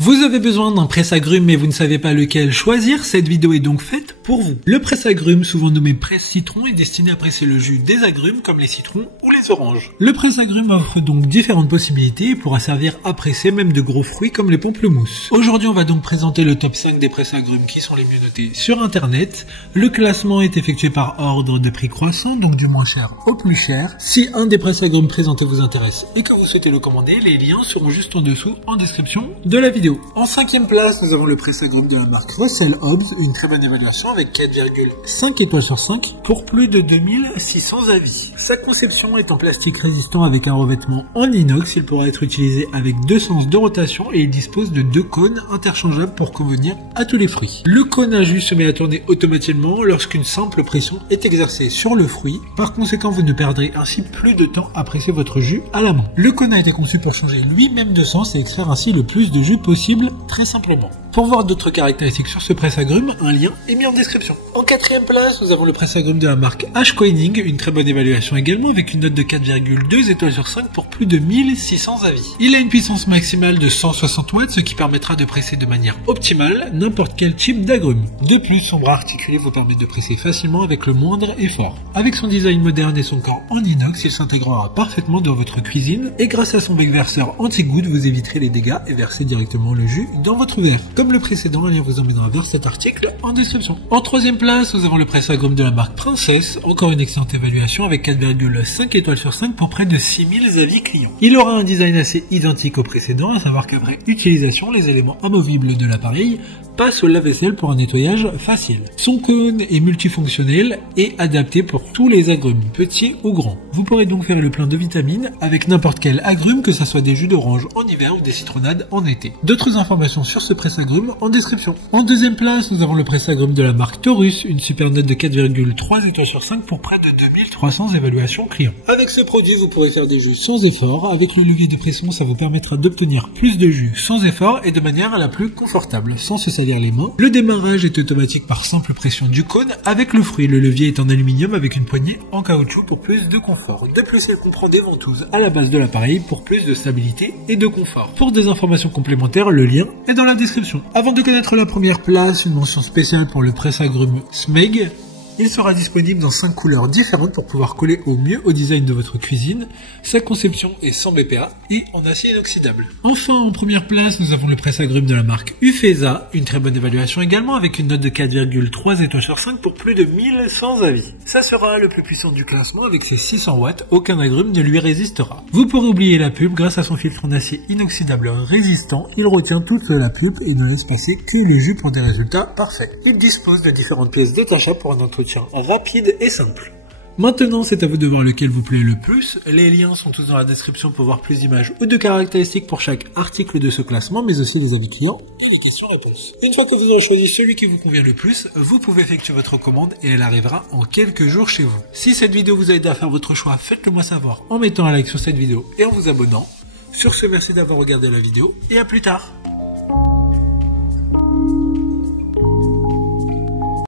Vous avez besoin d'un presse-agrumes mais vous ne savez pas lequel choisir, cette vidéo est donc faite pour vous. Le presse-agrumes, souvent nommé presse-citron, est destiné à presser le jus des agrumes comme les citrons ou les oranges. Le presse-agrumes offre donc différentes possibilités et pourra servir à presser même de gros fruits comme les pamplemousses. Aujourd'hui on va donc présenter le top 5 des presse-agrumes qui sont les mieux notés sur internet. Le classement est effectué par ordre de prix croissant, donc du moins cher au plus cher. Si un des presse-agrumes présentés vous intéresse et que vous souhaitez le commander, les liens seront juste en dessous en description de la vidéo. En 5e place, nous avons le presse-agrumes de la marque Russell Hobbs, une très bonne évaluation avec 4,5 étoiles sur 5 pour plus de 2600 avis. Sa conception est en plastique résistant avec un revêtement en inox, il pourra être utilisé avec 2 sens de rotation et il dispose de 2 cônes interchangeables pour convenir à tous les fruits. Le cône à jus se met à tourner automatiquement lorsqu'une simple pression est exercée sur le fruit, par conséquent vous ne perdrez ainsi plus de temps à presser votre jus à la main. Le cône a été conçu pour changer lui-même de sens et extraire ainsi le plus de jus possible très simplement. Pour voir d'autres caractéristiques sur ce presse-agrumes, un lien est mis en description. En 4e place, nous avons le presse-agrumes de la marque H-Coining, une très bonne évaluation également avec une note de 4,2 étoiles sur 5 pour plus de 1600 avis. Il a une puissance maximale de 160 watts, ce qui permettra de presser de manière optimale n'importe quel type d'agrumes. De plus, son bras articulé vous permet de presser facilement avec le moindre effort. Avec son design moderne et son corps en inox, il s'intégrera parfaitement dans votre cuisine et grâce à son bec verseur anti-goutte, vous éviterez les dégâts et verser directement le jus dans votre verre. Comme le précédent, un lien vous emmènera vers cet article en description. En 3e place, nous avons le presse-agrumes de la marque Princess, encore une excellente évaluation avec 4,5 étoiles sur 5 pour près de 6000 avis clients. Il aura un design assez identique au précédent, à savoir qu'après utilisation, les éléments amovibles de l'appareil passent au lave-vaisselle pour un nettoyage facile. Son cône est multifonctionnel et adapté pour tous les agrumes, petits ou grands. Vous pourrez donc faire le plein de vitamines avec n'importe quel agrume, que ce soit des jus d'orange en hiver ou des citronnades en été. D'autres informations sur ce presse-agrumes en description. En 2e place, nous avons le presse-agrumes de la marque Taurus, une super note de 4,3 étoiles sur 5 pour près de 2300 évaluations clients. Avec ce produit, vous pourrez faire des jus sans effort. Avec le levier de pression, ça vous permettra d'obtenir plus de jus sans effort et de manière la plus confortable, sans se salir les mains. Le démarrage est automatique par simple pression du cône avec le fruit. Le levier est en aluminium avec une poignée en caoutchouc pour plus de confort. De plus, il comprend des ventouses à la base de l'appareil pour plus de stabilité et de confort. Pour des informations complémentaires, le lien est dans la description. Avant de connaître la première place, une mention spéciale pour le presse-agrumes Smeg. Il sera disponible dans 5 couleurs différentes pour pouvoir coller au mieux au design de votre cuisine. Sa conception est sans BPA et en acier inoxydable. Enfin, en première place, nous avons le presse-agrumes de la marque Ufesa, une très bonne évaluation également avec une note de 4,3 étoiles sur 5 pour plus de 1100 avis. Ça sera le plus puissant du classement avec ses 600 watts, aucun agrume ne lui résistera. Vous pourrez oublier la pulpe grâce à son filtre en acier inoxydable résistant, il retient toute la pulpe et ne laisse passer que le jus pour des résultats parfaits. Il dispose de différentes pièces détachables pour un entretien rapide et simple. Maintenant, c'est à vous de voir lequel vous plaît le plus. Les liens sont tous dans la description pour voir plus d'images ou de caractéristiques pour chaque article de ce classement, mais aussi des avis clients et des questions-réponses. Une fois que vous aurez choisi celui qui vous convient le plus, vous pouvez effectuer votre commande et elle arrivera en quelques jours chez vous. Si cette vidéo vous a aidé à faire votre choix, faites-le moi savoir en mettant un like sur cette vidéo et en vous abonnant. Sur ce, merci d'avoir regardé la vidéo et à plus tard.